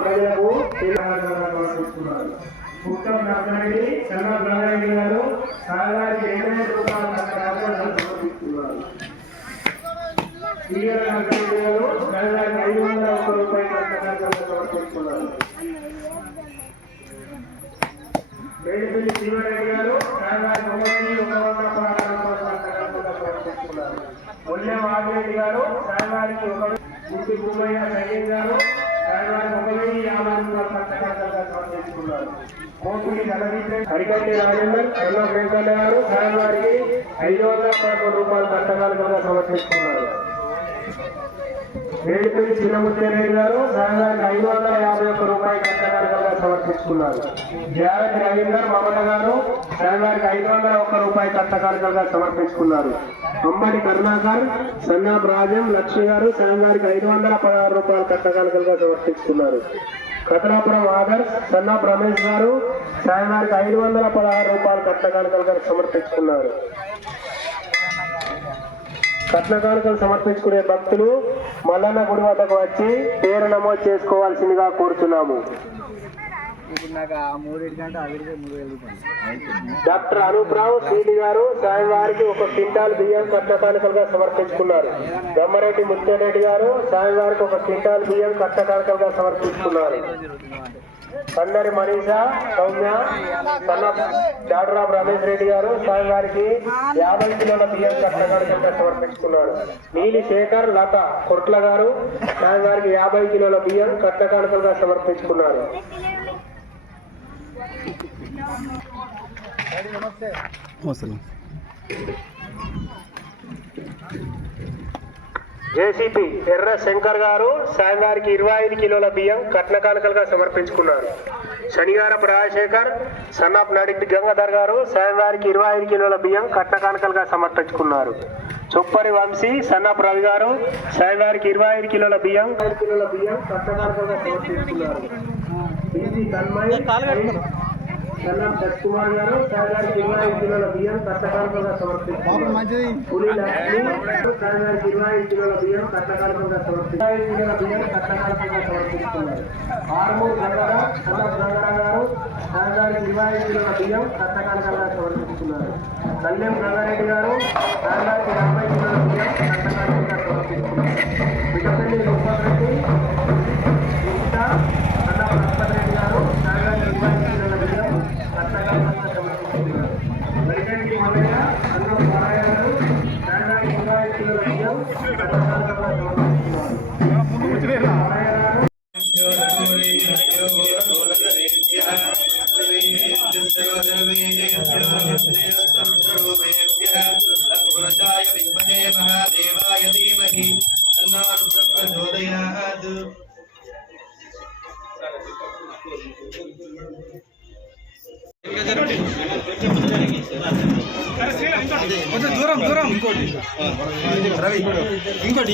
ప్రజలకు ఉత్తమ్ నర్సరెడ్డి చంద్ర బ్రహ్మారెడ్డి గారు సాగారికి 2,000 రూపాయల సమర్పిస్తున్నారు. సీఎల్ నర్సరెడ్డి గారు సాగారికి 501 రూపాయల సమర్పిస్తున్నారు. వేడిపల్లి శివారెడ్డి గారు సాగారికి 1,116 రూపాయల సమర్పిస్తున్నారు. ముల్లెం ఆదిరెడ్డి గారు సాగారికి 1 గుంటి భూమయ్య సైన్ గారు హరికల్లి రాజేందర్ ఎన్నో వెంకన్న గారు సాయం వారికి 511 రూపాయల కట్టకాలుగా సమర్పిస్తున్నారు. వేడిపల్లి చిన్నముత్యారెడ్డి గారు సాయం వారికి 551 రూపాయల కట్టకాలుగా సమర్పిస్తున్నారు. జాగ్రత్త రవీందర్ మమత గారు సాయం వారికి 501 రూపాయల కట్టకాలుగా సమర్పించుకున్నారు. అమ్మడి కరుణాకర్ సన్నాబ్ రాజం లక్ష్మి గారు సాయం వారికి 516 రూపాయల కట్టకాలుగా సమర్పిస్తున్నారు. కథనాపురం ఆదర్శ్ సన్నాబ్ రమేష్ గారు సాయం వారికి 516 రూపాయల కట్టకాలుగా సమర్పించుకున్నారు. కట్నకానుకలు సమర్పించుకునే భక్తులు మల్లన్న గుడి వద్దకు వచ్చి పేరు నమోదు చేసుకోవాల్సిందిగా కోరుతున్నాము. డాక్టర్ అనూప్రావు శ్రీని గారు సాయం వారికి 1 క్వింటాల్ బియ్యం కట్నకానుకలుగా సమర్పించుకున్నారు. బ్రహ్మారెడ్డి ముత్యారెడ్డి గారు సాయం వారికి 1 క్వింటాల్ బియ్యం కట్నకానుకలుగా సమర్పించుకున్నారు. కందరి మనీషా సౌమ్య డాక్టర్ రమేష్ రెడ్డి గారు సాయం వారికి 50 కిలోల బియ్యం కట్టకానుకలుగా సమర్పించుకున్నారు. నీలి శేఖర్ లత కొట్ల గారు సాయం వారికి 50 కిలోల బియ్యం కట్టకానుకలుగా సమర్పించుకున్నారు. జేసీపీ ఎర్ర శంకర్ గారు సాయం వారికి 25 కిలోల బియ్యం కట్నకానుకలుగా సమర్పించుకున్నారు. శనిగారపు రాజశేఖర్ సన్నాప్ నడిపి గంగాధర్ గారు సాయం వారికి 25 కిలోల బియ్యం కట్నకానుకలుగా సమర్పించుకున్నారు. చొప్పరి వంశీ సన్నాప్ రవి గారు సాయం వారికి 25 కిలోల బియ్యం కట్నకానుకలుగా సమర్పించుకున్నారు. సన్నాప్ సత్కుమార్ గారు సాయం వారికి 25 కిలోల బియ్యం కట్టకానుకలుగా సమర్పిస్తున్నారు. పులి లక్ష్మి సాయం వారికి 25 కిలోల బియ్యం కట్టకానుకలుగా సమర్పిస్తున్నారు. ఆర్మూర్ గంగడ సన్నాప్ గంగడ గారు సాయం వారికి 25 కిలోల బియ్యం కట్టకానుకలుగా సమర్పిస్తున్నారు. కళ్యాణ్ రంగారెడ్డి గారు సాయం వారికి 70 కిలోల బియ్యం కట్టకానుకలుగా సమర్పిస్తున్నారు. పిట్టపల్లి రూపారెడ్డి సన్నాప్ లక్ష్మణరెడ్డి గారు సాయం వారికి 25 కిలోల బియ్యం కట్టకానుకలుగా సమర్పిస్తున్నారు. మరికంటి మల్లయ్య సన్నాప్ నారాయణ గారు సాయం వారికి 25 కిలోల బియ్యం కట్టకానుకలుగా సమర్పిస్తున్నారు. महादेवाय धीमहि तन्नो प्रचोदयात्. కొంచెం దూరం దూరం ఇంకోటి రవి ఇంకోటి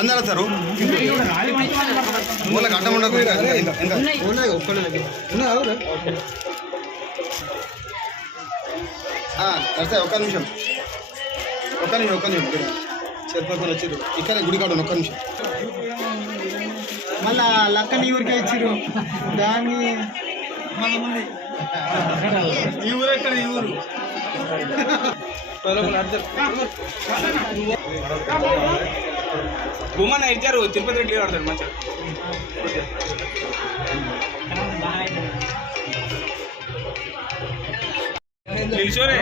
అందరూ సార్ మూలకి అడ్డం ఉండకు ఒక్క నిమిషం చెప్పకుండా వచ్చారు ఇక్కడ గుడికాడు ఒక్క నిమిషం మళ్ళా లక్కని ఊరికే ఇచ్చారు దాన్ని మళ్ళీ ఈ ఊరు ఎక్కడ ఈ ఊరు భూమన్న ఇచ్చారు తిరుపతి రెడ్డి ఆడతాడు మంచిగా నిలిచోరే